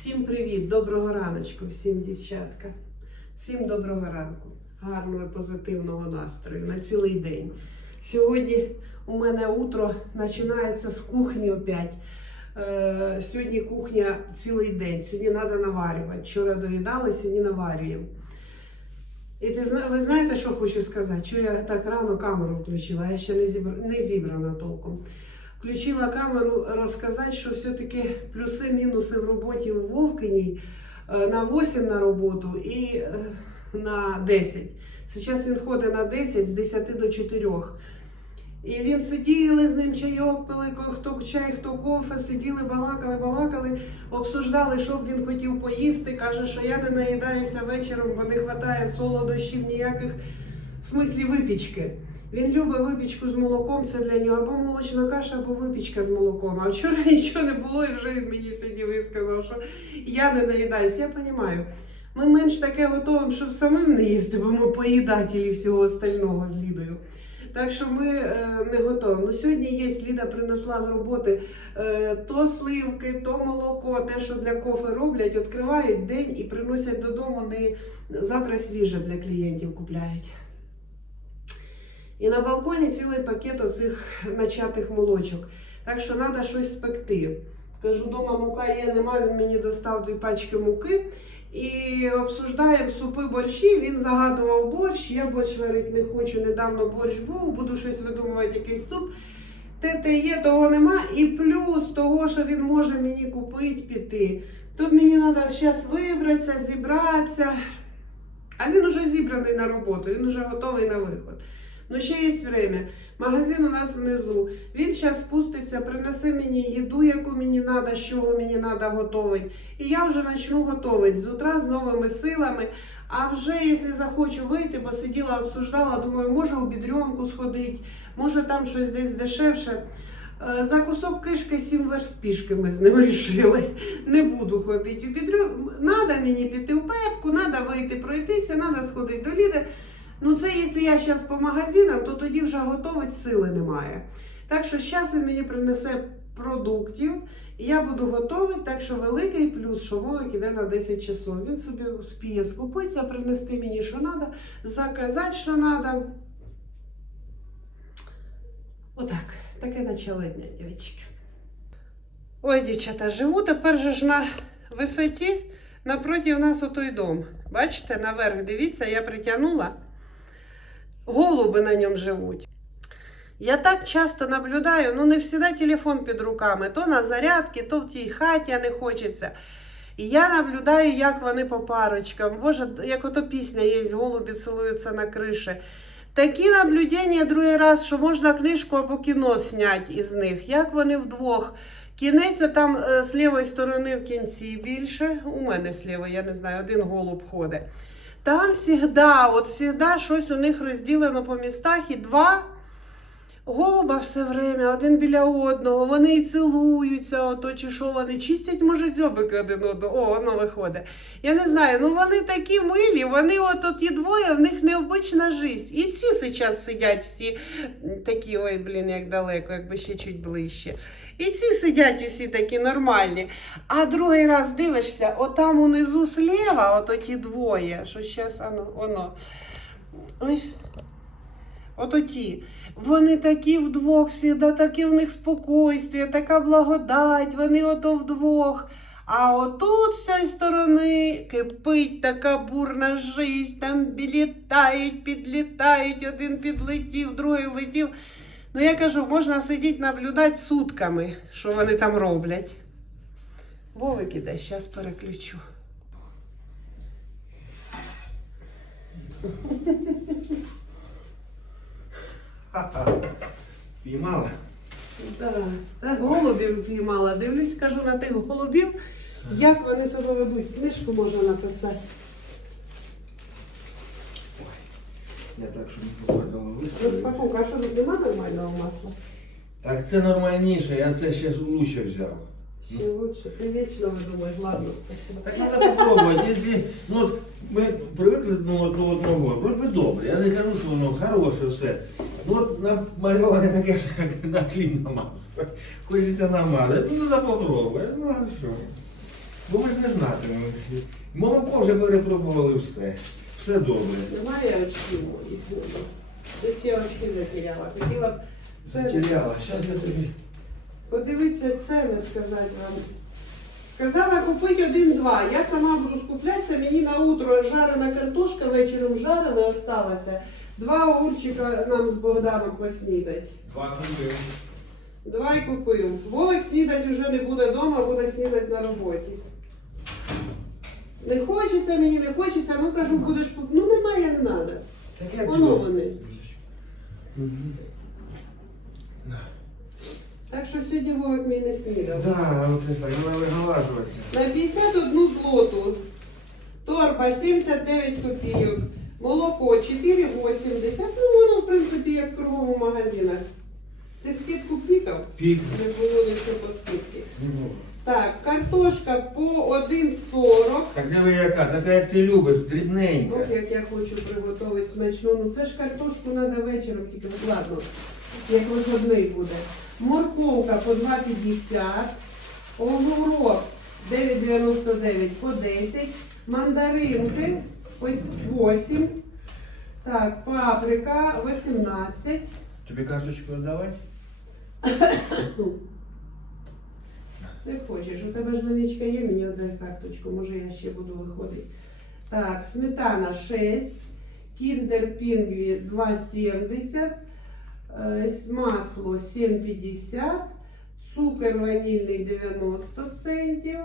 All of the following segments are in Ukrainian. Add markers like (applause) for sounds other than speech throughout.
Всім привіт, доброго раночку, всім дівчатка. Всім доброго ранку, гарного позитивного настрою на цілий день. Сьогодні у мене утро починається з кухні опять. Е, сьогодні кухня цілий день. Сьогодні треба наварювати. Вчора доїдали, сьогодні наварюємо. І ти ви знаєте, що хочу сказати? Що я так рано камеру включила, я ще не, зібр... не зібрана толком. Включила камеру розказати, що все-таки плюси-мінуси в роботі в Вовкиній е, на 8 на роботу і е, на 10. Зараз він ходить на 10 з 10 до 4. І він сиділи з ним чайок, пили хто чай, хто кофе, сиділи, балакали, балакали, обсуждали, що б він хотів поїсти. Каже, що я не наїдаюся вечором, бо не вистачає солодощів ніяких в смислі випічки. Він любить випічку з молоком, це для нього або молочна каша, або випічка з молоком. А вчора (laughs) нічого не було, і вже він мені сьогодні висказав, що я не наїдаюся. Я розумію. Ми менш таке готовимо, щоб самим не їсти, бо ми поїдателі всього остального з Лідою. Так що ми е, не готові. Ну сьогодні є, Ліда принесла з роботи е, то сливки, то молоко, те, що для кофе роблять, відкривають день і приносять додому не завтра свіже для клієнтів купляють. І на балконі цілий пакет оцих начатих молочок. Так що треба щось спекти. Кажу, дома мука є, нема, він мені достав дві пачки муки. І обсуждаємо супи борщі. Він загадував борщ. Я борщ варити не хочу. Недавно борщ був, буду щось видумувати, якийсь суп. Те те є, того нема. І плюс того, що він може мені купити, піти. Тут мені треба зараз вибратися, зібратися. А він уже зібраний на роботу, він уже готовий на виход. Ну, ще є время. Магазин у нас внизу. Він зараз спуститься, принесе мені їду, яку мені треба, чого мені треба готувати. І я вже почну готувати з утра з новими силами. А вже, якщо захочу вийти, бо сиділа, обсуждала, думаю, може у бідрюнку сходити, може там щось десь дешевше. Е, За кусок кишки сім верст пішки ми з ним вирішили. Не буду ходити у бідрюнку. Надо мені піти в пепку, треба вийти пройтися, треба сходити до Ліди. Ну, це якщо я зараз по магазинам, то тоді вже готувати сили немає. Так що зараз він мені принесе продуктів, і я буду готувати. Так що великий плюс, що Вовик іде на 10 часов. Він собі спіє скупитися, принести мені, що треба, заказати, що треба. Отак, таке начало дня. Ой, дівчата, живу тепер же ж на висоті напроти нас отой дом. Бачите, наверх, дивіться, я притягнула. Голуби на ньому живуть. Я так часто наблюдаю, ну не завжди телефон під руками, то на зарядці, то в тій хаті не хочеться. І я наблюдаю, як вони по парочкам. Боже, як ото пісня є, голуби цілуються на криші. Такі наблюдення другий раз, що можна книжку або кіно зняти із них. Як вони вдвох. Кінець там е, з лівої сторони в кінці більше. У мене з лівої, я не знаю, один голуб ходить. Там завжди, от завжди щось у них розділено по містах і два голуба все время, один біля одного, вони і цілуються, ото чи що вони чистять, може, дзьобики один одного. О, воно виходить. Я не знаю, ну вони такі милі, вони от, от і двоє, в них необична життя. І ці зараз сидять всі такі, ой, блін, як далеко, якби ще чуть ближче. І ці сидять усі такі нормальні. А другий раз дивишся, отам унизу слева, от ті двоє, що зараз воно, воно. Ой. Ото ті. Вони такі вдвох, всегда таке в них спокойствие, така благодать, вони ото вдвох. А отут з цієї сторони кипить така бурна жизнь, там літають, підлітають, один підлетів, другий летів. Ну я кажу, можна сидіти наблюдати сутками, що вони там роблять. Вовик іде, зараз переключу. Піймала. Да, голубів піймала. Дивлюсь, кажу на тих голубів, як вони себе ведуть. Книжку можна написати. Я так, щоб не попадало виставити. Розпаковка, а що тут нема нормального масла? Так це нормальніше, я це ще лучше взяв. Ще лучше. Ти вічно видумаєш, ладно, спасибо. Так треба попробувати, якщо ну, от ми привикли до одного вроді добре, я не кажу, що воно хороше все. Ну от намальоване таке, ж, як на клін намазати. Хочеться намазати, ну треба попробувати, ну а що. Бо ми ж не знатимемо. Молоко вже перепробували все. Все добре. Немає очків моїх. Десь я очки затеряла. Хотіла б це Затеряла. Зараз я тобі. подивитися ціни, сказати вам. Сказала купити один-два. Я сама буду скуплятися, мені на утро жарена картошка, вечором жарили, осталося. Два огурчика нам з Богданом поснідать. Два купив. Два й купив. Вовик снідать уже не буде вдома, буде снідати на роботі. Не хочеться мені, не хочеться, ну кажу, будеш куп- Ну немає, не треба. Так як Воно тобі? вони. Так що сьогодні Вовик мій не снідав. Да, оце так, вона вигалажуватися. На 51 злоту. Торба 79 копійок. Молоко 4,80. Ну воно, в принципі, як в круговому магазинах. Ти скидку пікав? Пік. Не було нічого по скидці. Ну. Так, картошка по 1,40. Так диви яка, така як ти любиш, дрібненька. Ох, як я хочу приготувати смачну. Ну це ж картошку треба вечором тільки ну, ладно, як виходний буде. Морковка по 2,50, огурок 9,99 по 10, мандаринки по 8. Так, паприка 18. Тобі карточку віддавати? (coughs) (coughs) Ти хочеш, у тебе ж новичка є, мені отдай карточку, може я ще буду виходити. Так, сметана 6, кіндер пінгві 2,70, е, масло 7,50, цукор ванільний 90 центів,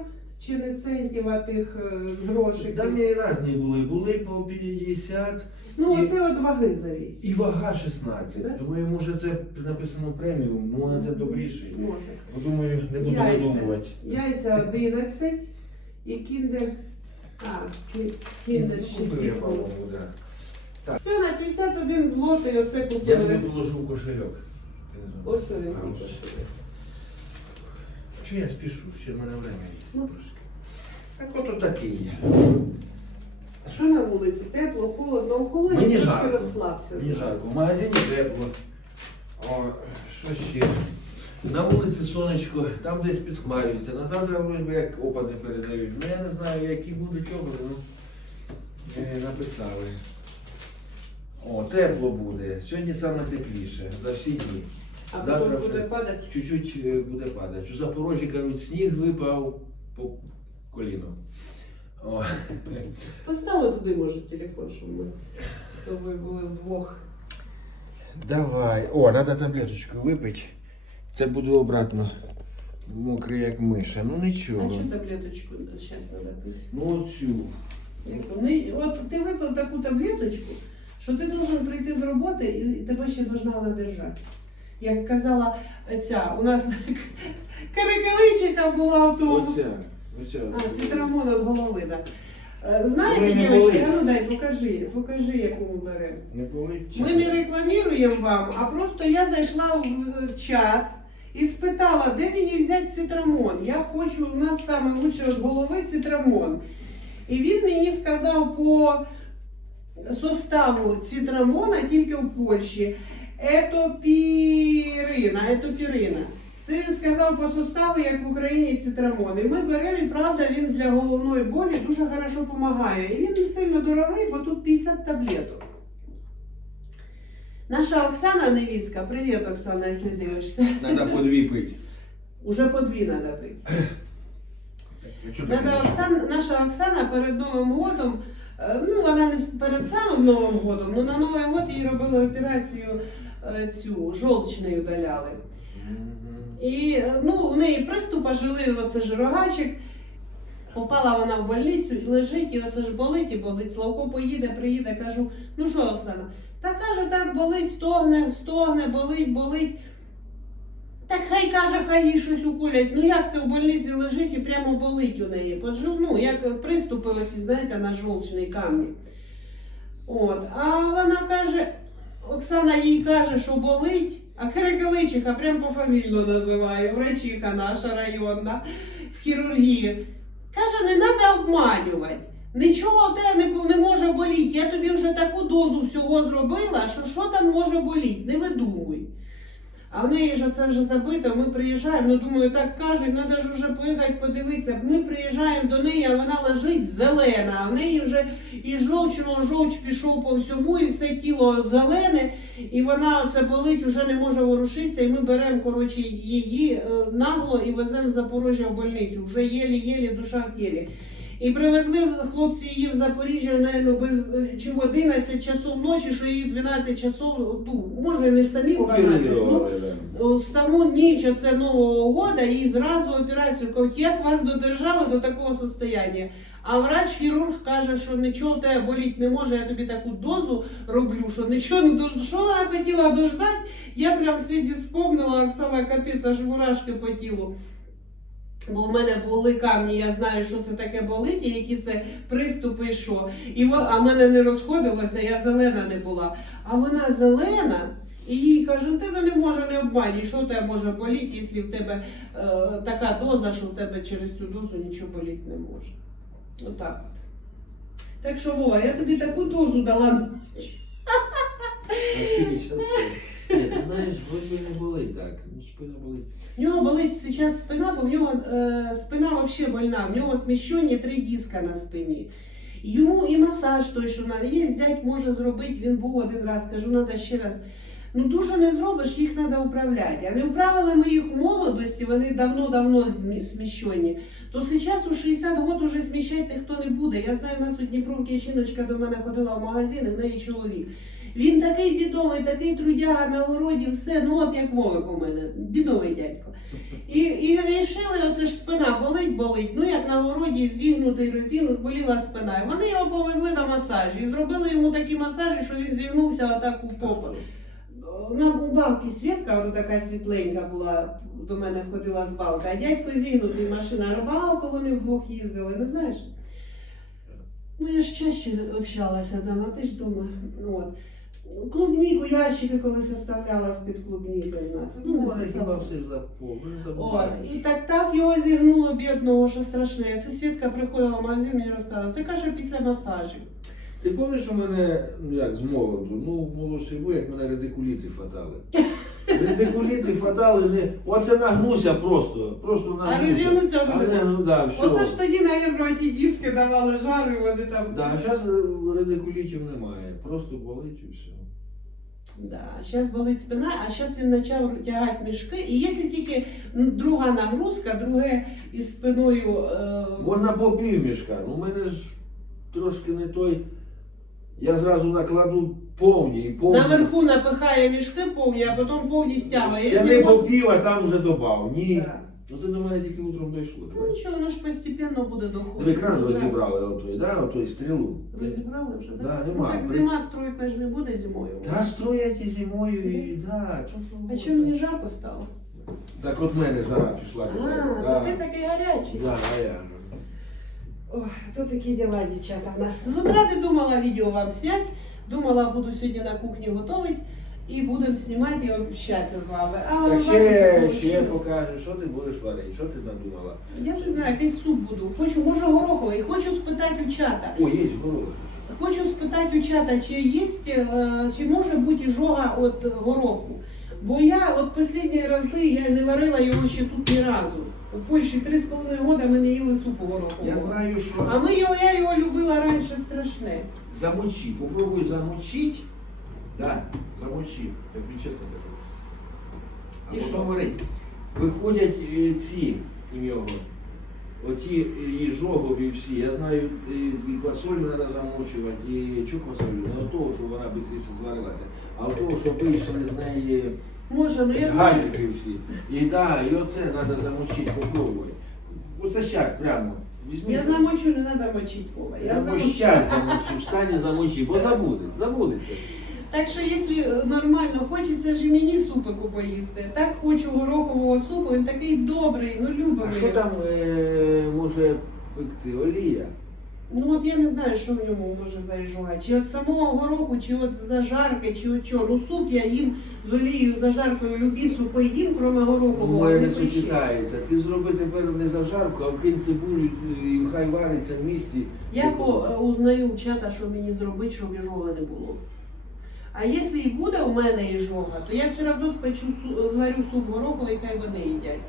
чи не центів, а тих е, грошиків. Там і різні були. Були по 50 Ну, і- оце от ваги завісить. і вага 16. Да? Думаю, може це написано преміум, ну а це добріше. Може. Бо думаю, не буду Яйця. видумувати. Яйця 11 і кіндер. А, кіндер ще Купив типу. по-моєму, да. Все, на 51 злотий оце Я купили. тобі положу в кошельок. Не. Ось він кошелек. Чи я спішу, ще в мене время є Ну. Так от такий. Що на вулиці? Тепло, холодно, у холоді Мені трошки жарко. розслабся. Мені жарко. В магазині тепло. О, що ще? На вулиці сонечко, там десь підхмарюється. На завтра вроді би як опади передають. Ну я не знаю, які будуть опади, ну е, написали. О, тепло буде. Сьогодні саме тепліше за всі дні. А потім буде вже. падати. Чуть-чуть е, буде падати. У Запорожжі, кажуть, сніг випав по коліно. О. Поставимо туди, може, телефон, щоб ми з тобою були вдвох. Давай. О, треба таблеточку випити. Це буду обратно. Мокрий як миша. Ну А нічого. що таблеточку зараз треба пити? Ну оцю. Як От ти випив таку таблеточку, що ти должен прийти з роботи і тебе ще должна вона держати. Як казала ця, у нас (laughs) карикаличиха була в тому. Оця. А, цитрамон від голови, так. Е, Знаєте, не дівчатки, а ну дай, покажи, покажи, яку ми беремо. Не болить? Ми не рекламуємо вам, а просто я зайшла в чат і спитала, де мені взяти цитрамон. Я хочу, у нас саме лучше від голови цитрамон. І він мені сказав по составу цитрамона тільки в Польщі. Етопірина, етопірина. Це він сказав по составу, як в Україні цитрамон. І ми беремо, і правда, він для головної болі дуже хорошо допомагає. І він не сильно дорогий, бо тут 50 таблеток. Наша Оксана Невіська, привіт, Оксана, якщо дивишся. Треба по дві пити. Уже по дві треба пити. Надо наша Оксана перед Новим годом, е, ну вона не перед самим Новим годом, але на Новий год їй робили операцію е, цю жовчний удаляли. І е, ну, у неї приступ, жили оце ж рогачик. Попала вона в больницю і лежить, і оце ж болить і болить. Славко поїде, приїде, кажу, ну що, Оксана? Та каже, так болить, стогне, стогне, болить, болить. Так хай каже, хай їй щось уколять. Ну як це в больниці лежить і прямо болить у неї. Поджу, ну, як приступи оці, знаєте, на жовчний камні. От. А вона каже, Оксана їй каже, що болить, а Кирикаличиха прям пофамільно називає, врачиха наша районна в хірургії. Каже, не треба обманювати. Нічого тебе не, не може боліти. Я тобі вже таку дозу всього зробила, що що там може боліти, не видумуй. А в неї ж це вже забито, ми приїжджаємо, ну думаю, так кажуть, треба ж вже поїхати подивитися. Ми приїжджаємо до неї, а вона лежить зелена, а в неї вже і жовчно, жовч пішов по всьому, і все тіло зелене, і вона це болить, вже не може ворушитися, і ми беремо коротше, її е, нагло і веземо в Запорожжя в больницю. Вже єлі-єлі душа в тілі. І привезли хлопці її в Запоріжжя, наверное, без е, чи в 11 часов ночі, що її 12 часов, ну, може не самі 12, ну, в саму ніч оце Нового года і одразу операцію. Кажуть, як вас додержали до такого состояння? А врач-хірург каже, що нічого в тебе боліть не може, я тобі таку дозу роблю, що нічого не дож... Що вона хотіла дождати? Я прям сьогодні спомнила, Оксана капець, аж мурашки по тілу. Бо в мене були камні, я знаю, що це таке болить, і які це приступи, що. І во- а в мене не розходилося, я зелена не була. А вона зелена, і їй каже, «У тебе не може не обманюй, що тебе може боліти, якщо в тебе е, така доза, що в тебе через цю дозу нічого боліти не може. Отак от. Так що, Вова, я тобі таку дозу дала. Ні, ти знаєш, вроді не болить так. Спина болить. В нього болить зараз спина, бо в нього е, спина взагалі больна. В нього сміщені три диска на спині. Йому і масаж той, що треба. Є зять може зробити, він був один раз, кажу, треба ще раз. Ну дуже не зробиш, їх треба управляти. А не управили ми їх в молодості, вони давно-давно сміщені. То зараз у 60 років уже сміщати ніхто не буде. Я знаю, у нас у Дніпровці жіночка до мене ходила в магазин, і в неї чоловік. Він такий бідовий, такий трудяга на городі, все, ну от як Вовик у мене, бідовий дядько. І, і вирішили, оце ж спина болить, болить. Ну як на городі зігнутий розігнут, боліла спина. І вони його повезли на масажі і зробили йому такі масажі, що він зігнувся отак у попу. На у балки Світка, ото така світленька була, до мене ходила з балки, а дядько зігнутий машина рибалку, вони вдвох їздили, не знаєш? Ну я ж чаще общалася там, а ти ж дома. Клубніку, ящики колись оставляла з-під клубніки в нас. Ну, вони хіба всіх От, і так так його зігнуло бідного, що страшне. Це Свідка приходила в магазин і розказувала. Це каже після масажів. Ти пам'ятаєш, у мене, ну як з молоду, ну молодший бой, як мене редикуліти фатали. (laughs) Редикуліти фатали не. Оце нагнуся просто. Просто А нагнуся. розігнуться А вже. не, ну да, все. Оце ж тоді, навірно, ті диски давали жару, вони там. Да, а зараз редикулітів немає. Просто болить і все. Да, зараз болить спина, а зараз він почав тягати мішки. І якщо тільки ну, друга нагрузка, друге із спиною. Е... Можна по півмішка. Ну, у мене ж трошки не той. Я зразу накладу повні і повні. Наверху напихає мішки повні, а потім повні стягує. Стяни Якщо по пів, а там вже добав. Ні. Да. Ну це до мене тільки утром дійшло. Ну нічого, воно ж постепенно буде доходити. Диви, кран Ну, розібрали отой, да, отой стрілу. Розібрали вже, так? Да, Ну, нема. так зима стройка ж не буде зимою. Та строять і зимою, і да. А чому мені жарко стало? Так от мене жара пішла. А, це ти такий гарячий. Да, а я. Ой, то такі діла, дівчата, в нас. З утра не думала відео вам зняти. Думала, буду сьогодні на кухні готувати і будемо знімати і общатися з вами. А Так бачите, ще, вийшло. ще покажи, що ти будеш варити, що ти надумала. Я не знаю, якийсь суп буду. Хочу, може, гороховий. Хочу спитати у чата. О, є горох. Хочу спитати у чата, чи є, е, чи може бути іжога від гороху. Бо я от останні рази я не варила його ще тут ні разу. У Польщі три з половиною роки ми не їли супу горохового. Я знаю, що А ми його, я його любила раніше страшне. замочи, попробуй замочить. Да, замочи, я тобі чесно кажу. А І потім що? варить. Виходять е, ці ім його. Оті і жогові всі. Я знаю, і, і квасолю треба замочувати, і цю квасолю. Не от того, щоб вона швидше зварилася, а от того, щоб вийшли з неї Може, ну я гайки всі. І да, і оце треба замочити, попробуй. Оце щас прямо. Візьми. я замочу, не треба мочити Вова. Я Прямо замочу. щас замочи, встань і замочи, бо забуде, забудеться. Так що, якщо нормально, хочеться ж і мені супику поїсти. Так хочу горохового супу, він такий добрий, ну любимо. А що там е, може пекти? Олія? Ну от я не знаю, що в ньому може заїжджати. Чи від самого гороху, чи від зажарки, чи від чого. Ну суп я їм з олією, зажаркою, любі супи їм, крім горохового. Моє не не сочетається. Ти зроби тепер не зажарку, а вкинь цибулю і хай вариться в місті. Я по, е, узнаю у чата, що мені зробити, щоб іжога не було. А якщо і буде у мене іжога, то я все одно спечу зварю суп гороховий, хай вони їдять.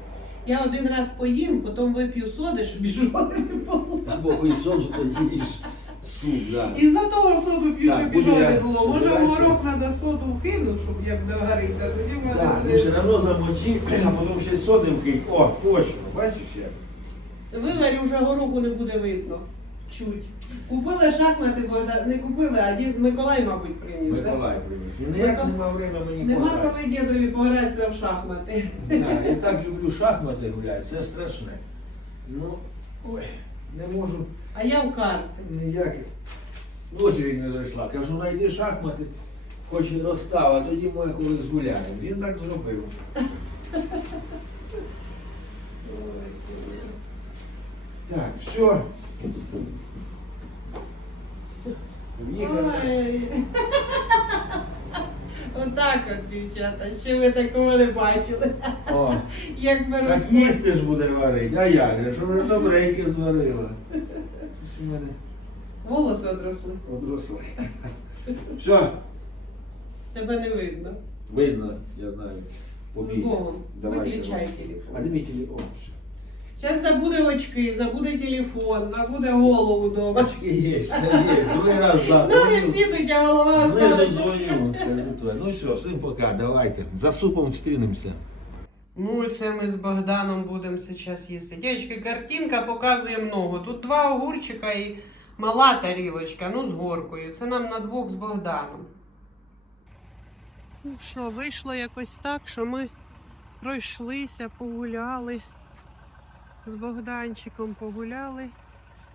Я один раз поїм, потім вип'ю соди, щоб іжоги не було. Або ви соду тоді ж суп, да. Із-за того соду п'ю, Так, щоб буде іжоги не було. Може, в собиратися. горох треба соду вкинути, щоб як догориться, тоді в мене Так, ну буде. все одно замочи, а потім ще соди вкинь. О, точно, бачиш як? Виварю вже гороху не буде видно. Чуть. Купили шахмати, бо не купили, а дід Миколай, мабуть, приніс. Миколай привіз. Ніяк нема время мені Нема пограти. коли дідові погратися в шахмати. Да, я так люблю шахмати гуляти, це страшне. Ну, ой, не можу А я в карти. ніяк. Очередь не зайшла. Кажу, знайди шахмати, хоч і розстав, а тоді ми колись гуляємо. Він так зробив. (laughs) Так, все. В'їхали. (laughs) Отак от, дівчата, ще ви такого не бачили. О, (laughs) Як ми так розповіли. їсти ж буде варити. А як? же, Що вже добреньке зварила. Щось у мене (laughs) Волоси одросли. одросло. Все, Тебе не видно. видно, я знаю. З Богом. Давайте, Виключай давайте. А телефон. де мій телефон? Зараз забуде очки, забуде телефон, забуде голову дома. Очки є, все є. Другий раз завтра. Ноги підуть, а голова Знизу осталась. дзвоню. кажу твоє. Ну все, всім пока, давайте. За супом встрінемося. Ну, це ми з Богданом будемо зараз їсти. Дівчатки, картинка показує много. Тут два огурчика і мала тарілочка, ну з горкою. Це нам на двох з Богданом. Ну що, вийшло якось так, що ми пройшлися, погуляли з Богданчиком, погуляли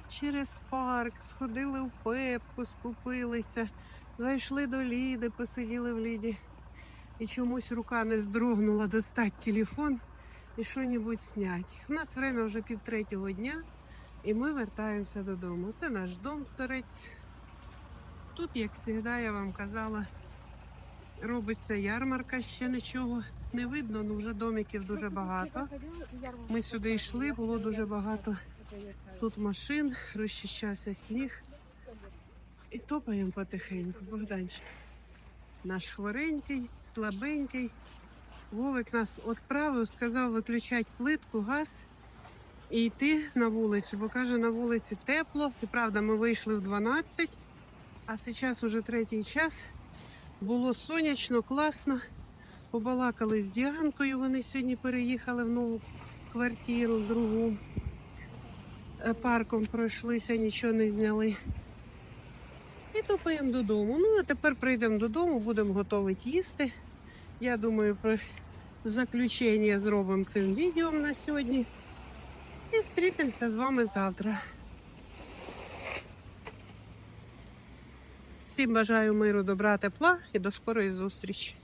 через парк, сходили в пепку, скупилися, зайшли до Ліди, посиділи в Ліді. І чомусь рука не здрогнула достати телефон і що-небудь зняти. У нас время вже півтретього дня, і ми вертаємося додому. Це наш дом торець. Тут, як завжди, я вам казала, робиться ярмарка, ще нічого не видно, ну вже домиків дуже багато. Ми сюди йшли, було дуже багато тут машин, розчищався сніг. І топаємо потихеньку, Богданчик. Наш хворенький, слабенький. Вовик нас відправив, сказав виключати плитку, газ і йти на вулицю, бо каже, на вулиці тепло. І правда, ми вийшли в 12, а зараз уже третій час. Було сонячно, класно. Побалакали з Діанкою. Вони сьогодні переїхали в нову квартиру, другу. Е, Парком пройшлися, нічого не зняли. І топаємо додому. Ну, а тепер прийдемо додому, будемо готувати їсти. Я думаю, про заключення зробимо цим відео на сьогодні. І зустрінемося з вами завтра. Всім бажаю миру, добра, тепла і до скорої зустрічі.